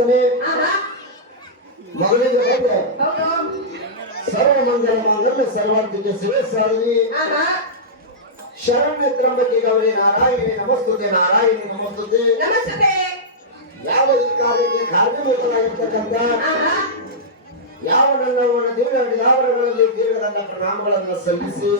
ಮಾಡ್ತಾನೆ ಮಗನಿಗೆ ಬಂದೆ ಸರ್ವ ಮಂಗಲ ಮಾಂಗಲ್ಯ ಸರ್ವಾಂತಿಗೆ ಶಿವೆ ಸಾಧನೆ ಶರಣ್ಯ ತ್ರಂಬಕೆ ಗೌರಿ ನಾರಾಯಣಿ ನಮಸ್ತುತೆ ನಾರಾಯಣಿ ನಮಸ್ತುತೆ ಯಾವ ಈ ಕಾರ್ಯಕ್ಕೆ ಕಾರಣಭೂತರಾಗಿರ್ತಕ್ಕಂಥ ಯಾವ ನನ್ನವನ ದಿವ್ಯ ವಿಧಾನಗಳಲ್ಲಿ ದೀರ್ಘದಂಡ ಪ್ರಣಾಮಗಳನ್ನು ಸಲ್ಲಿಸಿ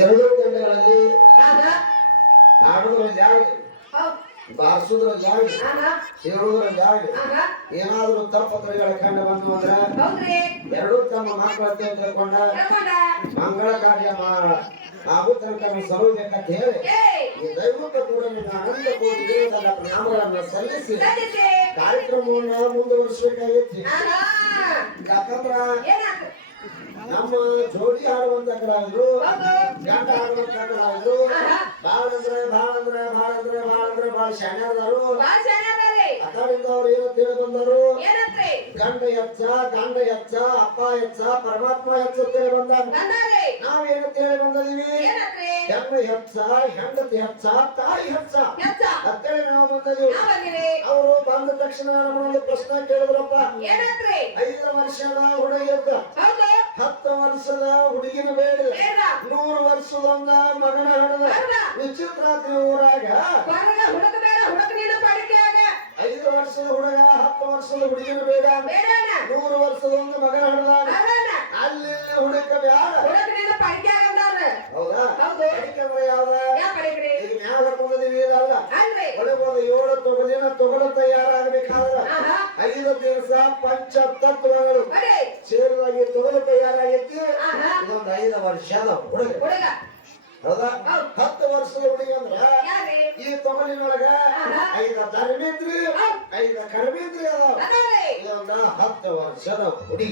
ಎರಡು ತಂಡಗಳಲ್ಲಿ ಆಡುವುದರಲ್ಲಿ ಯಾರು ಬಾರಿಸುವುದರಲ್ಲಿ ಯಾರು ಹೇಳುವುದರಲ್ಲಿ ಯಾರು ಏನಾದರೂ ತಪ್ಪುಗಳ ಕಂಡು ಬಂದು ಅಂದ್ರೆ ಎರಡೂ ತಮ್ಮ ಮಕ್ಕಳಂತೆ ತಿಳ್ಕೊಂಡ ಮಂಗಳ ಕಾರ್ಯ ಆಗು ತನಕ ಸಲ್ಲಬೇಕಂತ ಹೇಳಿ ಈ ದೈವಕ್ಕೆ ಕೂಡ ನಿನ್ನ ಆನಂದ ಕೋಟಿ ದೇವರ ಪ್ರಣಾಮಗಳನ್ನು ಸಲ್ಲಿಸಿ ಕಾರ್ಯಕ್ರಮವನ್ನು ಮುಂದುವರಿಸಬೇಕಾಗಿತ್ತು. ಯಾಕಂದ್ರ ನಮ್ಮ ಜೋಡಿ ಆಡುವಂತ ಕಲಾವಿದರು ಗಂಡ ಆಡುವಂತ ಕಲಾವಿದರು ಬಾಳ ಶಾಣ್ಯರು ಅದರಿಂದ ಅವ್ರು ಏನು ತಿಳಿ ಬಂದರು ಗಂಡ ಹೆಚ್ಚ ಅಪ್ಪ ಹೆಚ್ಚ ಪರಮಾತ್ಮ ಹೆಚ್ಚ ತಿಳಿ ಬಂದ ನಾವೇನು ತಿಳಿ ಬಂದಿದೀವಿ ಹೆಣ್ಣು ಹೆಚ್ಚ ಹೆಂಡತಿ ಹೆಚ್ಚ ತಾಯಿ ಹೆಚ್ಚ ಅಂತೇಳಿ ನಾವು ಬಂದಿದೀವಿ. ಅವರು ಬಂದ ತಕ್ಷಣ ನಮ್ಮೊಂದು ಪ್ರಶ್ನೆ ಕೇಳಿದ್ರಪ್ಪ 5 ವರ್ಷದ ಹುಡುಗಿಯತ್ತ 10 ವರ್ಷದ ಹುಡುಗಿನ ಬೇಡ 100 ವರ್ಷದ ಮಗನ ಹಣದ ವಿಚಿತ್ರ ಊರಾಗ 5 ವರ್ಷದ ಹುಡುಗ 10 ವರ್ಷದ ಹುಡುಗಿನ ಬೇಡ 100 ವರ್ಷದ ಒಂದು ಮಗನ ಹಣದ ಅಲ್ಲಿ ಹುಡುಕ ಬ್ಯಾಡ ಹೌದಾ ಪಡಿಕಂದ್ರೆ ಯಾವ್ದ ಈಗ ಮ್ಯಾಗ ತಗೊಂಡಿವಿ ಅಲ್ಲ ಒಳಗೋದು 7 ತೊಗಲಿನ ತೊಗಲ ತಯಾರಾಗಬೇಕಾದ್ರ 5 ದಿವಸ ಪಂಚತತ್ವಗಳು ಸೇರಿದಾಗಿ ತೊಗಲು ತಯಾರಾಗೈತಿ ಇದೊಂದು 5 ವರ್ಷದ ಹುಡುಗ ಹೌದಾ 10 ವರ್ಷದ ಹುಡುಗಿ ಅಂದ್ರ ಈ ತೊಗಲಿನೊಳಗ 5 ಧರ್ಮೇಂದ್ರಿ 5 ಕರ್ಮೇಂದ್ರಿ ಅದಾವ ಇದೊಂದು 10 ವರ್ಷದ ಹುಡುಗಿ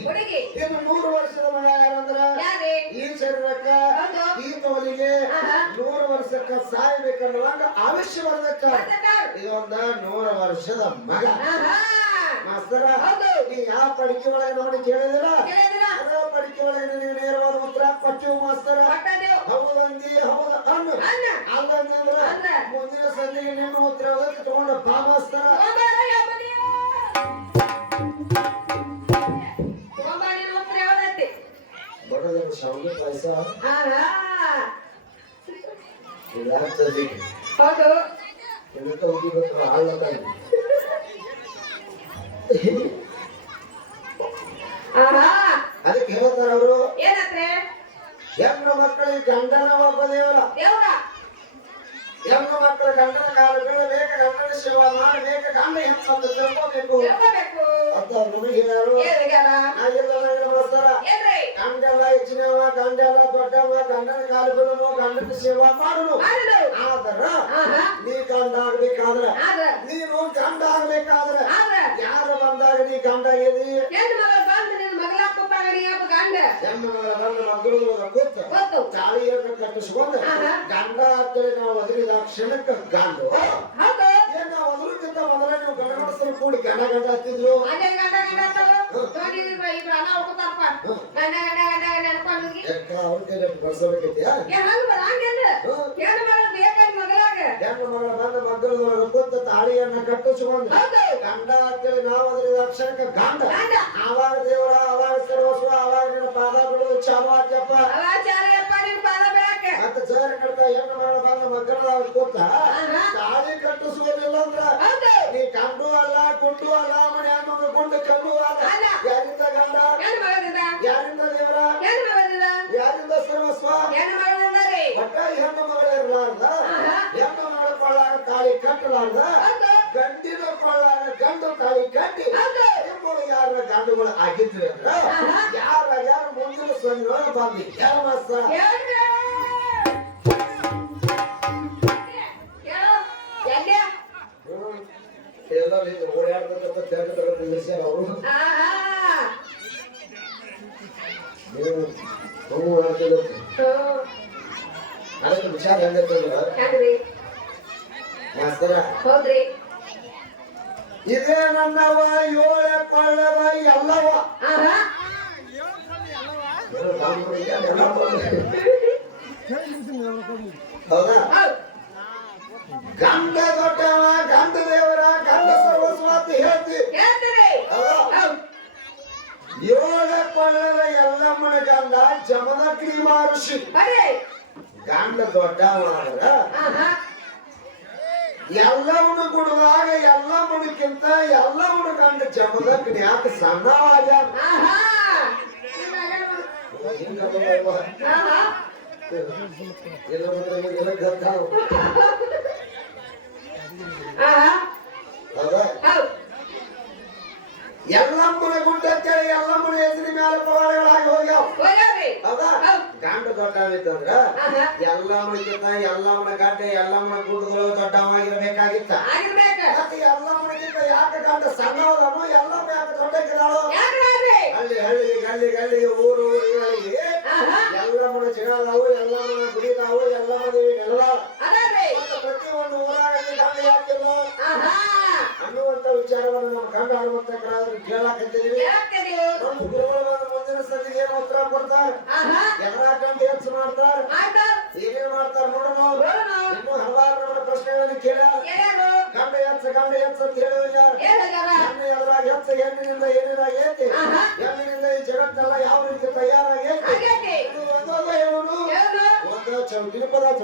ಇನ್ನು 100 ವರ್ಷದ ಮಗ ಯಾರಂದ್ರ ಈ ಶರೀರಕ್ಕ ಈ ತೊಗಲಿಗೆ 100 ವರ್ಷಕ್ಕ ಸಾಯ್ಬೇಕನ್ನುವಾಗ ಅವಶ್ಯ ಬರದಕ್ಕ ಇದೊಂದ 100 ವರ್ಷದ ಮಗ. ಮಾಸ್ತರ ನೀ ಯಾವ ಪಡಿಕೆ ಒಳಗೆ ನೋಡಿ ಕೇಳಿದಿಲ್ಲ ಅದ ಪಡಿಕೆ ಒಳಗೆ ನೀವು ನೇರವಾದ ಉತ್ತರ ಕೊಟ್ಟಿವು ಮಾಸ್ತರ. ಹೌದಂದಿ ಹೌದ ಅನ್ನು ಅಲ್ಲಂದ್ರೆ ಮುಂದಿನ ಸಂಧಿಗೆ ನಿಮ್ಮ ಉತ್ತರ ಅದಕ್ಕೆ ತಗೊಂಡ ಬಾ ಮಾಸ್ತರ. ಬಡದ ಶಾವಿಗೆ ಪಾಯಸ ಯಾಕೆ ಹೋಗಿಬೇಕು ಹಾಳು ಅದಕ್ಕೆ ಹೇಳ್ತಾರ ಅವರು ಹೆಣ್ಣು ಮಕ್ಕಳಿಗೆ ಗಂಡನ ಒಬ್ಬ ದೇವರ ಹೆಣ್ಣು ಮಕ್ಕಳ ಗಂಡನ ಕಾಲ ಬೀಳಬೇಕು ಗಂಡನ ಸೇವಾ ಮಾಡಬೇಕು ಗಂಡ ಹೆಂತ ತಿಳ್ಕೋಬೇಕು ಅಂತ ನಿಮಗೆ ಗಂಡೆಲ್ಲ ಹೆಚ್ಚಿನವ ಗಂಡೆಲ್ಲ ದೊಡ್ಡವ ಗಂಡನ ಕಾಲ ಬೀಳನು ಗಂಡನ ಸೇವಾ ಮಾಡುನು ಆದ್ರ ನೀ ಗಂಡ ಆಗ್ಬೇಕಾದ್ರ ನೀನು ಗಂಡ ಆಗ್ಬೇಕಾದ್ರ ಯಾರು ಬಂದಾಗ ನೀ ಗಂಡ ಏನಿ ಹೆಣ್ಣು ಮಗಳ ಬಂದ ಮಗಳು ಕೂತು ತಾಳಿಯನ್ನು ಕಟ್ಟಿಸ್ಕೊಂಡು ಗಂಡ ಅಂತೇಳಿ ನಾವು ಒದರಿದ ಕ್ಷಣಕ್ಕ ಗಂಡು ಏನ್ ನಾವು ಒದರಿಗಿಂತ ಮೊದಲ ನೀವು ಗಂಡ ಗಂಡಸರು ಕೂಡಿ ಗಂಡ ಗಂಡ ಹತ್ತಿದ್ರು ಅವ್ರ ಕೈ ಬರ್ಸಬೇಕಿದ್ಯಾ ಹೆಣ್ಣು ಮಗಳ ಬಂದ ಮಗಳು ಕೂತು ತಾಳಿಯನ್ನ ಕಟ್ಟಿಸ್ಕೊಂಡು ಗಂಡ ಅಂತೇಳಿ ನಾವು ಒದರಿದ ಕ್ಷಣಕ್ಕ ಗಂಡ ಆವಾಗ ದೇವರ ಅವಾಗ ಸರ್ವಸ್ವ ಅವಾಗ ನಿನ್ನ ಪಾದ ಬಿಡೋದು ಚಾಲು ಆತ್ಯಪ್ಪ ಅಂತ ಜರ ಕಡ್ತ ಹೆಣ್ಣು ಮಗಳ ಬಂದ ಮಕ್ಕಳ ಕೂತ ತಾಳಿ ಕಟ್ಟಿಸುವುದಿಲ್ಲ ಅಂದ್ರ ನೀ ಕಂಡು ಅಲ್ಲ ಕುಂಡು ಅಲ್ಲ ಮನೆ ಅನ್ನೋದು ಗುಂಡು ಕಂಡು ಅಲ್ಲ ಯಾರಿಂದ ಗಂಡ ಯಾರಿಂದ ದೇವರ ಯಾರಿಂದ ಸರ್ವಸ್ವ ಒಟ್ಟ ಹೆಣ್ಣು ಮಗಳ ಇರಲಾರ್ದ ಹೆಣ್ಣು ಮಗಳ ಕೊಳ್ಳಾಗ ತಾಳಿ ಕಟ್ಟಲಾರ್ದ ಗಂಡಿನ ಕೊಳ್ಳಾಗ ಗಂಡು ತಾಳಿ ಕಟ್ಟಿ ಯಾರ ಗಂಡುಗಳು ಆಗಿದ್ವಿ ಅಂದ್ರ ಯಾರು ಮುಂದಿನ ಸಂಘ ಬಂದಿ ಯಾವ ಮಾಸ ಓಡಾಡ್ಬೇಕಂತ ನಿಲ್ಲಿಸ್ಯಾರ ಅವರು ಅದಕ್ಕೆ ವಿಚಾರ ಹೆಂಗೈತೆ ಮಾಸ್ತರ ಇದೇ ನನ್ನವ 7 ಹೌದಾ ಗಂಡ ದೊಡ್ಡವ ಗಂಡ ದೇವರ ಗಂಡ ಸರ್ವಸ್ವ ಅಂತ ಹೇಳ್ತೀವಿ ಏಳ ಕೊಳ್ಳದ ಎಲ್ಲಮ್ಮನ ಗಂಡ ಜಮದಗ್ನಿ ಮಹರ್ಷಿ ಗಂಡ ದೊಡ್ಡವ ಎಲ್ಲವನ್ನ ಕೊಡುವಾಗ ಎಲ್ಲಮ್ಮನಕ್ಕಿಂತ ಎಲ್ಲವನ್ನ ಗಂಡ ಜಮದಗ್ನಿ ಯಾಕೆ ಸಣ್ಣವಾದ ಎಲ್ಲಮ್ಮನ ಗುಡ್ಡಕ್ಕೆ ಎಲ್ಲಮ್ಮನ ಹೆಸರಿ ಮೇಲೆ ಪವಾಡಗಳಾಗಿ ಹೋಗ್ಯಾವ ಗಂಡ ದೊಡ್ಡವಿತ್ತಂದ್ರ ಎಲ್ಲಮ್ಮನಕ್ಕಿಂತ ಎಲ್ಲಮ್ಮನ ಗಂಡ ಎಲ್ಲಮ್ಮನ ಗುಡ್ಡಗಳು ದೊಡ್ಡವಾಗಿರ್ಬೇಕಾಗಿತ್ತ ಮತ್ತೆ ಎಲ್ಲಮ್ಮನಕ್ಕಿಂತ ಯಾಕೆ ಗಂಡ ಸಣ್ಣವದನು ಎಲ್ಲಮ್ಮ ಯಾಕೆ ದೊಡ್ಡಕ್ಕಿದಾಳು ಹಳ್ಳಿ ಹಳ್ಳಿಗೆ ಗಲ್ಲಿ ಗಲ್ಲಿಗೆ ಊರು ಊರುಗಳಿಗೆ ಎಲ್ಲಮ್ಮನ ಜಗಳದಾವು ಎಲ್ಲಮ್ಮನ ಗುಡಿದಾವು ಎಲ್ಲಮ್ಮ ದೇವಿ ನೆಲದಾಳ ಪ್ರತಿಯೊಂದು ಊರಾಗ ಗಂಡ ಯಾಕಿಲ್ಲ ಅನ್ನುವಂತ ವಿಚಾರವನ್ನು ನಮ್ಮ ಗಂಡ ಆಡುವಂತ ಕೇಳಾಕತ್ತಿದೀವಿ ಮುಂದಿನ ಸಂದಿಗೆ ಏನು ಉತ್ತರ ಕೊಡ್ತಾರೆ ಎಲ್ಲಾ ಗಂಡ ಹೆಚ್ಚು ಮಾಡ್ತಾರ ಏನೇನ್ ಮಾಡ್ತಾರ ನೋಡೋಣ ಇನ್ನು ಹಲವಾರು ನಮ್ಮ ಪ್ರಶ್ನೆಗಳನ್ನು ಕೇಳ ಗಂಡ ಹೆಚ್ಚ ಅಂತ ಹೇಳಿಲ್ಲ ಹೆಣ್ಣು ಎದ್ರಾಗ ಹೆಚ್ಚ ಹೆಣ್ಣಿನಿಂದ ಏನಿದಾಗೈತಿ ಹೆಣ್ಣಿನಿಂದ ಈ ಜಗತ್ತೆಲ್ಲ ಯಾವ ರೀತಿ ತಯಾರಾಗೈತಿ ಒಂದೊಂದು ಹೇಳೋನು ಒಂದು ಚೌಕಿನ ಪದಾರ್ಥ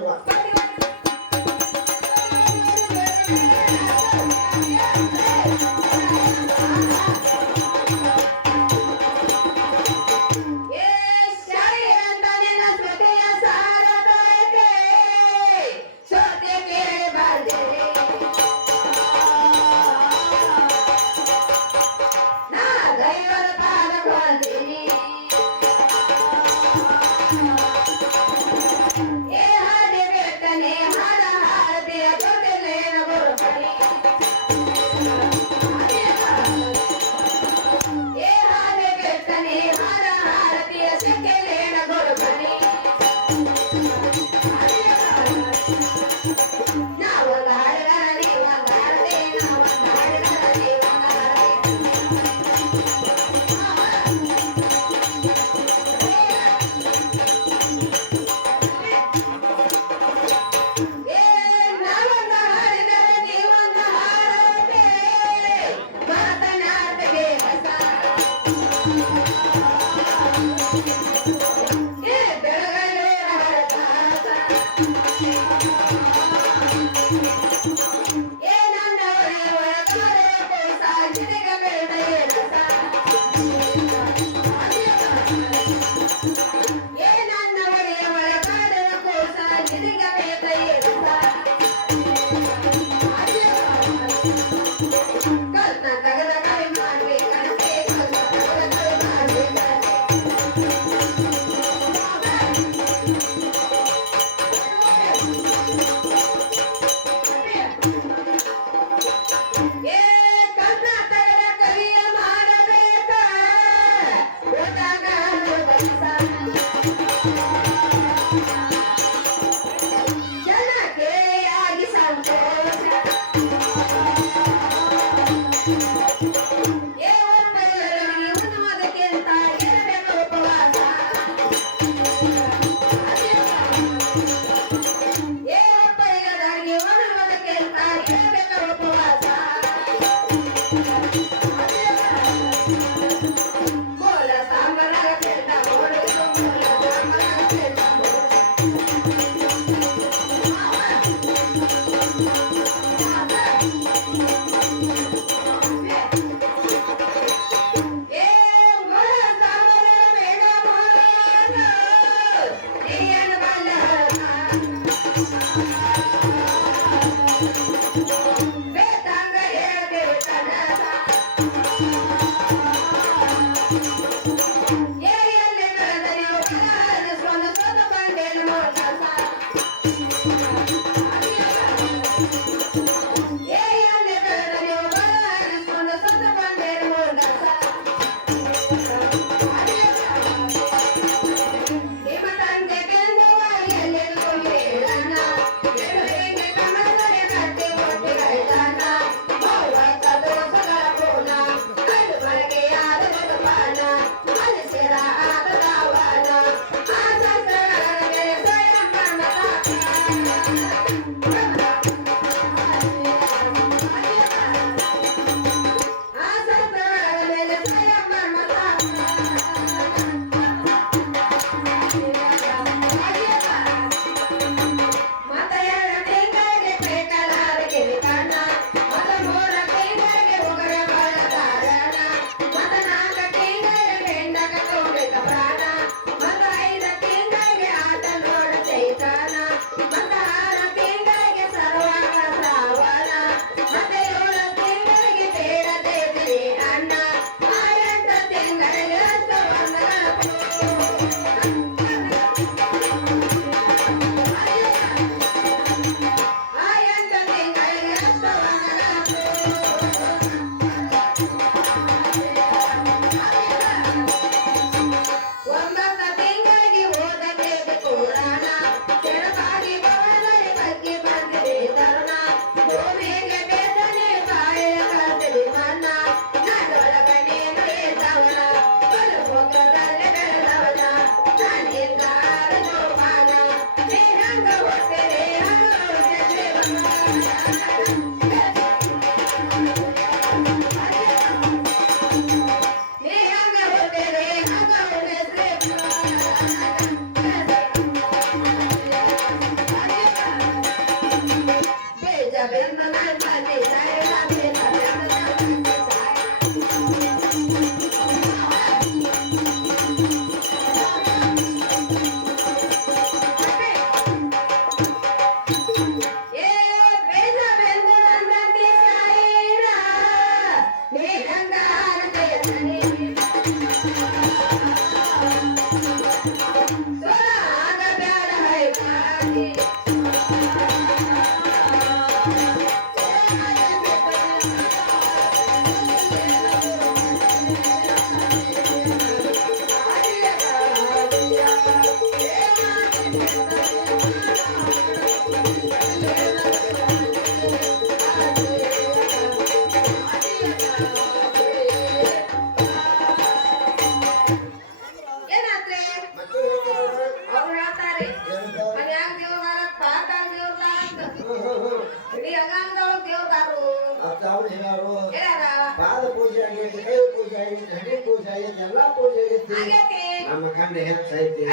ಪಾದ ಪೂಜೆ ಆಗೈತಿ, ಕೈ ಪೂಜೆ ಆಗೈತಿ, ಹಣಿ ಪೂಜೆ ಆಗೈತಿ, ಎಲ್ಲಾ ಪೂಜೆ ಆಗೈತಿ. ನಮ್ಮ ಗಂಡ ಹೆಚ್ಚೈತಿ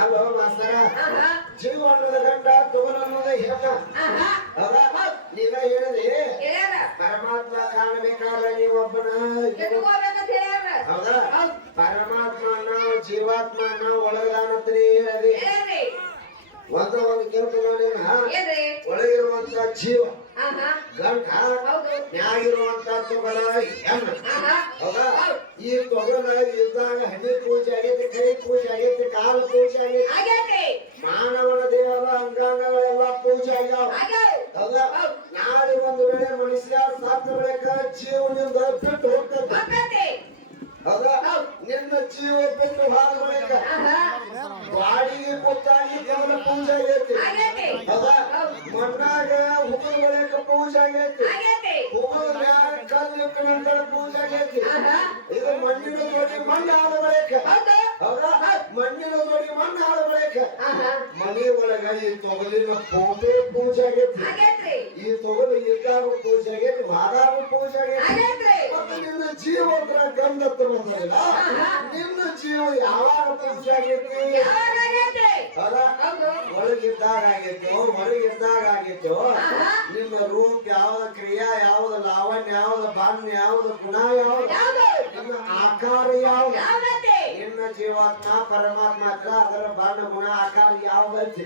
ಅಲ್ಲೋ ಮಾಸ್ತರ. ಜೀವ ಅನ್ನೋದ ಗಂಡ ತೋಲ್ ಅನ್ನೋದ ಹೆಣ್ಣ. ಹೌದಾ? ನೀವ ಹೇಳಿದ್ರಿ ಪರಮಾತ್ಮ ಕಾಣಬೇಕಾದ್ರೆ ನೀವು ಒಬ್ಬನ. ಹೌದಾ? ಪರಮಾತ್ಮನ ಜೀವಾತ್ಮನ ಒಳಗಾನತ್ರಿ ಹೇಳಿ ಒಂದು ಕೆಲಸ ಒಳಗಿರುವಂತ ಜೀವ ಗಂಡ ಮ್ಯಾಗಿರುವಂತ ತೊಗಲ ಹೆಣ್ಣ. ಹೌದಾ? ಈ ತೊಗಲ ಇದ್ದಾಗ ಹಣಿ ಪೂಜೆ ಆಗೈತಿ, ಕೈ ಪೂಜೆ ಆಗೈತಿ, ಕಾಲು ಪೂಜೆ ಆಗೈತಿ, ಮಾನವನ ದೇಹದ ಅಂಗಾಂಗಗಳೆಲ್ಲ ಪೂಜೆ ಆಗ್ಯಾವ. ಹೌದಾ? ನಾಳೆ ಒಂದು ವೇಳೆ ಮನುಷ್ಯ ಸತ್ತ ಬಳಿಕ ಜೀವನಿಂದ ಬಿಟ್ಟು ಹೋಗ್ತದೆ. ಹೌದಾ? ನಿನ್ನ ಜೀವ ಬಿಟ್ಟು ಹೋದ ಬಳಿಕ ಗಾಡಿಗೆ ಕೊಟ್ಟಾಗಿ ದೇವರ ಪೂಜೆ ಆಗೈತಿ. ಹೌದಾ? ಮಣ್ಣಾಗ ಹುಗುಳ ಬಳಿಕ ಪೂಜೆ ಆಗೈತಿ, ಹುಗುಳ ಮ್ಯಾಗ ಕಲ್ಲಿಕ್ಕ ನಂತರ ಪೂಜೆ ಆಗೈತಿ. ಇದು ಮಣ್ಣಿನ ಜೋಡಿ ಮಣ್ಣು ಆದ ಬಳಿಕ. ಹೌದಾ? ಮಣ್ಣಿನ ಜೋಡಿ ಮಣ್ಣು ಆದ ಬಳಿಕ ಮನೆ ಒಳಗ ಈ ತೊಗಲಿನ ಫೋಟೋ ಪೂಜೆ ಆಗೈತಿ. ಈ ತೊಗಲು ಇದ್ದಾಗ ಪೂಜೆ ಆಗೈತಿ, ಮಾರಾಗ ಪೂಜೆ ಆಗೈತಿ. ಮತ್ತೆ ನಿನ್ನ ಜೀವ ಗಂಧತ್ತ ಬಂದಿಲ್ಲ. ನಿನ್ನ ಜೀವ ಯಾವಾಗ ಪೂಜೆ ಆಗೈತಿ? ಒಳಗಿದ್ದಾಗ ಆಗೈತೋ, ಹೊರಗಿದ್ದಾಗ ಆಗೈತೋ. ನಿಮ್ಮ ರೂಪ ಯಾವ್ದ, ಕ್ರಿಯಾ ಯಾವ್ದು, ಲಾವಣ್ಯ ಯಾವ್ದು, ಬಾಣ್ಯ ಯಾವ್ದು, ಗುಣ ಯಾವ್ದು, ನಿಮ್ಮ ಆಕಾರ ಯಾವ್ದು? ನಿನ್ನ ಜೀವಾತ್ಮ ಪರಮಾತ್ಮ ಹತ್ರ ಅದರ ಬಾಣ ಗುಣ ಆಕಾರ ಯಾವ್ದೈತಿ?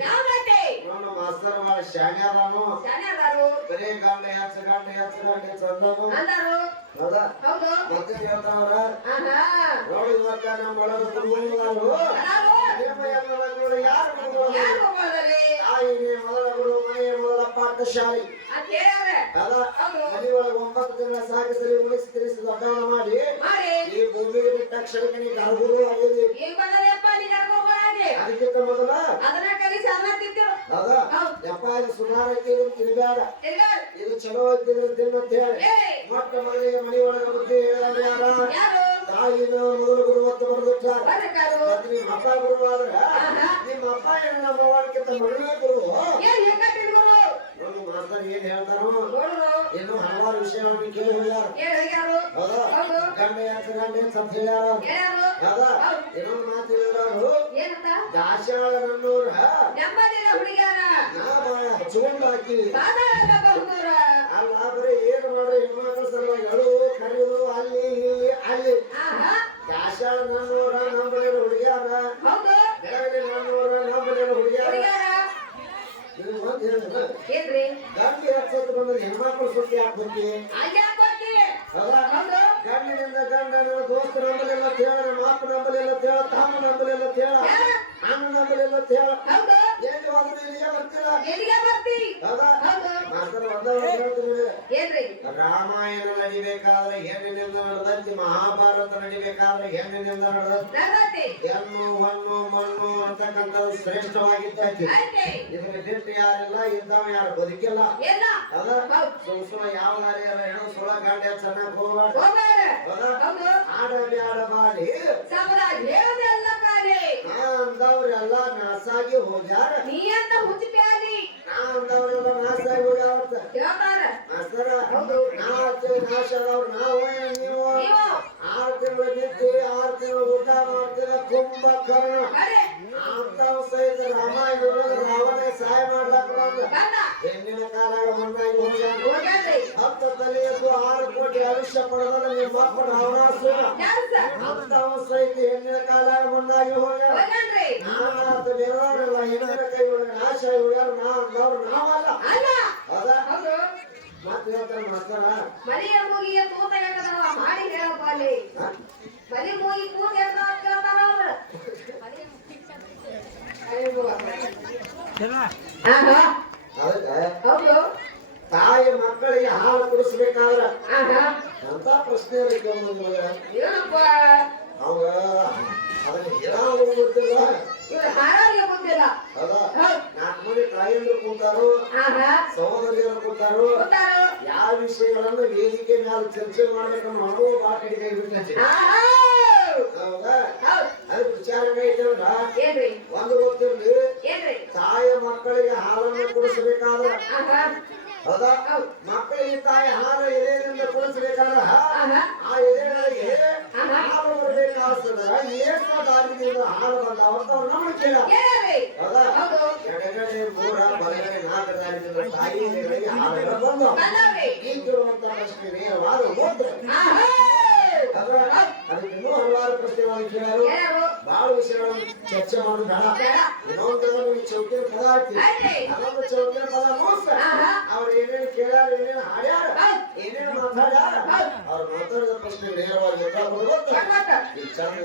ನನ್ನ ಮಾಸ್ತರ್ ಬಹಳ ಶಾಣ್ಯಾದಾನು. ಬರೀ ಗಂಡ ಹೆಚ್ಚ ಗಂಡ ಹೆಚ್ಚ ಗಂಡ ಹೆಚ್ಚ ಅಂದನು. ಹೌದಾ? ಮತ್ತೆ ಹೇಳ್ತಾವ್ರ ನೋಡಿ ಇವತ್ತ ನಮ್ಮ ಒಳಗ ಗುರುಗಳು ಯಾರು ತಾಯಿನೇ ಮೊದಲ ಗುರು, ಮನೆಯ ಮೊದಲ ಪಾಠಶಾಲೆ. ಮನೆ ಒಳಗ 9 ತಿಂಗಳ ಸಾಗಿಸಲಿ ಉಳಿಸಿ ತಿರಿಸಿ ದೊಡ್ಡವನ ಮಾಡಿ ಈ ಭೂಮಿಗೆ ಬಿಟ್ಟ ಕ್ಷಣಕ್ಕೆ ನೀ ಗರ್ಭಗುರು ಆಗಿದೆ. ಅದಕ್ಕಿಂತ ಮೊದಲ ಹೌದಾ? ಯಪ್ಪ ಇದು ಸುಮಾರಕ್ಕೆ ತಿರುಗಾಡ, ಇದು ಚಲೋ ಇದ್ದಿದ್ರೆ ತಿನ್ನಂತ ಹೇಳಿ ಮೊಟ್ಟ ಮೊದಲಿಗೆ ಮನೆ ಒಳಗ ಬುದ್ಧಿ ಹೇಳಿದ ಯಾರ? ತಾಯಿನ ಮೊದಲು ಗುರು ಅಂತ ಬರೆದಿಟ್ಟಾರ. ಮತ್ತೆ ನಿಮ್ಮ ಅಪ್ಪ ಗುರು ಆದ್ರ ನಿಮ್ಮ ಅಪ್ಪ ಏನು ನಮ್ಮ ವಾಕ್ಯದ ಮೊದಲನೇ ಗುರು. ನೋಡಿ ಮಾಸ್ತರ್ ಏನ್ ಹೇಳ್ತಾರೋ ಇನ್ನು ಹಲವಾರು ವಿಷಯಗಳನ್ನು ಕೇಳಿ ಹೇಳ್ಯಾರ. ಹೌದಾ? ಗಂಡ ಹೆಚ್ಚ ಗಂಡ ಹೆಚ್ಚ ಅಂತ ಹೇಳ್ಯಾರ. ಹೌದಾ? ಇನ್ನೊಂದು ಮಾತು ಹೇಳಿದ್ರು, ದಾಸ್ಯಾಳ ನನ್ನೂರ ಹಚ್ಕೊಂಡ್ ಹಾಕಿ ಅಲ್ಲ ಬರೀ ಏನು ಮಾಡ್ರಿ ಹೆಣ್ಮಕ್ಳ ಸಲುವಾಗಿ ಅಳು ಕರೆಯುವುದು ಅಲ್ಲಿ ಇಲ್ಲಿ ಅಲ್ಲಿ. ದಾಸ್ಯಾಳ ನನ್ನೂರ ನಂಬಲಿನ ಹುಡುಗ್ಯಾರ, ಬೆಳಗ್ಗೆ ನನ್ನೂರ ನಂಬಲಿನ ಹುಡುಗ್ಯಾರ. ಗಂಡ ಹೆಚ್ಚತ್ತು ಬಂದ್ರೆ ಹೆಣ್ಮಕ್ಳು ಸುದ್ದಿ ಹಾಕ್ಬೇಕು. ಗಂಡಿನಿಂದ ಗಂಡ ನನ್ನ ದೋಸ್ತ ನಂಬಲಿಲ್ಲ ತೇಳ, ನಮ್ಮ ಅಪ್ಪ ನಂಬಲಿಲ್ಲ ತೇಳ, ತಮ್ಮ ನಂಬಲಿಲ್ಲ ತೇಳ, ಅಣ್ಣ ನಂಬಲಿಲ್ಲ ತೇಳ. ಎಲ್ಲಿ ಹೋದ್ರೆ ಇಲ್ಲಿಗೆ ಬರ್ತೀರ? ರಾಮಾಯಣ ನಡಿಬೇಕಾದ್ರೆ ಹೆಣ್ಣಿನಿಂದ ನಡೆದಂತೆ ಮಹಾಭಾರತ ನಡಿಬೇಕಾದ್ರೆ ಹೆಣ್ಣಿನಿಂದ ನಡೆದ ಹೆಣ್ಣು ಹಣ್ಣು ಮಣ್ಣು ಅಂತಕ್ಕಂಥದ್ದು ಶ್ರೇಷ್ಠವಾಗಿದ್ದೈತಿ. ಇದನ್ನ ಬಿಟ್ಟು ಯಾರಿಲ್ಲ, ಇದ್ದವ ಯಾರು ಬದುಕಿಲ್ಲ. ಅದ ಸುಳ್ಳ ಯಾವ್ದಾರ ಹೆಣ್ಣು ಸುಳ ಗಾಂಡ ಚೆನ್ನಾಗಿ ಹೋಗ್ಬಾರ್ದು. ಆಡಬ್ಯಾಡ ಬಾಡಿ ಅಂದವ್ರೆಲ್ಲ ನಾಸಾಗಿ ಹೋಗ್ಯಾರ. ಅಂದವ್ರೆಲ್ಲ ನಾಸಾಗಿ ಹೋಗ್ಯಾವತ್ತ. ನಾಶ ಆದವ್ರು ನಾವು ನೀವು 6 ತಿಂಗಳು ಬಿದ್ದು 6 ತಿಂಗಳು ಊಟ ಮಾಡ್ತೀರ ಕುಂಭಕರ್ಣ ಅಂತವ್ ಸಹಿತ ರಾಮಾಯಣದೊಳಗೆ ರಾವಣ ಸಹಾಯ ಮಾಡ್ಲಾಕ ಹೆಣ್ಣಿನ ಕಾಲಾಗ ಮಣ್ಣಾಗಿ ಹೋಗ್ಯಾರ. 10 ತಲೆ ಎದ್ದು 6 ಕೋಟಿ ಆಯುಷ್ಯ ಪಡೆದ ನಿಮ್ಮ ಮಕ್ಕಳು ರಾವಣಾಸುರ ಅಂತವ್ ಸಹಿತ ಹೆಣ್ಣಿನ ಕಾಲಾಗ ಮಣ್ಣಾಗಿ ಹೋಗ್ಯಾರ. ನಾನಾತ ಬೇರೆಯವರೆಲ್ಲ ಹೆಣ್ಣಿನ ಕೈ ಒಳಗೆ ನಾಶ ಆಗಿ ಹೋಗ್ಯಾರ. ಅಂದವ್ರು ನಾವಲ್ಲ. ಅದ ಮತ್ತೆ ಹೇಳ್ತಾರೆ ಮಾಸ್ತರ, ಮರಿಯ ಮೂಗಿಯ ತೂತ ಹೇಳ್ತಾರ ಮಾಡಿ ಹೇಳಪ್ಪ ಅಲ್ಲಿ. ಮರಿ ಮೂಗಿ ಕೂತ ಹೇಳ್ತಾರ ಅವ್ರು. ಹೌದು. ತಾಯಿ ಮಕ್ಕಳಿಗೆ ಹಾಲು ಕುಡಿಸ್ಬೇಕಾದ್ರ ಅಂತ ಪ್ರಶ್ನೆ ಏನಪ್ಪ ಅವಾಗ ಅದನ್ನ ಹೇಳಾಗ ಗೊತ್ತಿಲ್ಲ. ಅದ 4 ಮಂದಿ ತಾಯಿಯಂದ್ರು ಕೂತಾರು, ಸಹೋದರಿಯರು ಕೂತಾರು. ಯಾವ ವಿಷಯಗಳನ್ನು ವೇದಿಕೆ ಮೇಲೆ ಚರ್ಚೆ ಮಾಡ್ಬೇಕನ್ನೋ ಅನುಭವ ಬಾಟ ಹಿಡಿದ ಬಿಡ್ತೈತಿ. ಹೌದಾ? ಅದಕ್ಕೆ ವಿಚಾರ ಐತಂದ್ರ ಒಂದು ಗೊತ್ತಿರ್ಲಿ, ತಾಯಿಯ ಮಕ್ಕಳಿಗೆ ಹಾಲನ್ನು ಕುಡಿಸಬೇಕಾದ್ರ ಹೌದಾ ಮಕ್ಕಳಿಗೆ ತಾಯಿ ಹಾಲು ಎಲೆಯಿಂದ ಕುಡಿಸಬೇಕಾದ್ರ ಆ ಎಲೆಗಳಿಗೆ ಹಾಲು ಬರಬೇಕಾಗ್ತದ. ಏಕ ದಾರಿಯಿಂದ ಹಾಲು ಬಂದಾವಂತ ಅವ್ರು ನಮಗೆ ಕೇಳ. ಹೌದಾ? ಎಡಗಡೆ 3 ಬಲಗಡೆ 4 ದಾರಿಯಿಂದ ತಾಯಿ ಎಲೆಗಳಿಗೆ ಹಾಲು ಬಂದವ. ಈ ಕೇಳುವಂತ ಪ್ರಶ್ನೆ ನೇರವಾದ ಹೋದ್ರೆ ಅದಕ್ಕೆ ಇನ್ನೂ ಹಲವಾರು ಪ್ರಶ್ನೆಗಳನ್ನು ಕೇಳಲು ಬಹಳ ವಿಷಯಗಳನ್ನು ಚರ್ಚೆ ಮಾಡೋದು ಬೇಡ. ಇನ್ನೊಂದು ಚೌಕಿನ ಪದ ಹಾಕಿ ಅದೊಂದು ಚೌಕಿನ ಪದ ಮುಗಿಸ ಅವ್ರು ಏನೇನು ಕೇಳ್ಯಾರ, ಏನೇನು ಹಾಡ್ಯಾರ, ಏನೇನು ಮಾತಾಡ್ಯಾರ, ಅವ್ರು ಮಾತಾಡಿದ ಪ್ರಶ್ನೆ ನೇರವಾಗಿ ಗೊತ್ತಾಗೋದು. ಈ ಚಂದ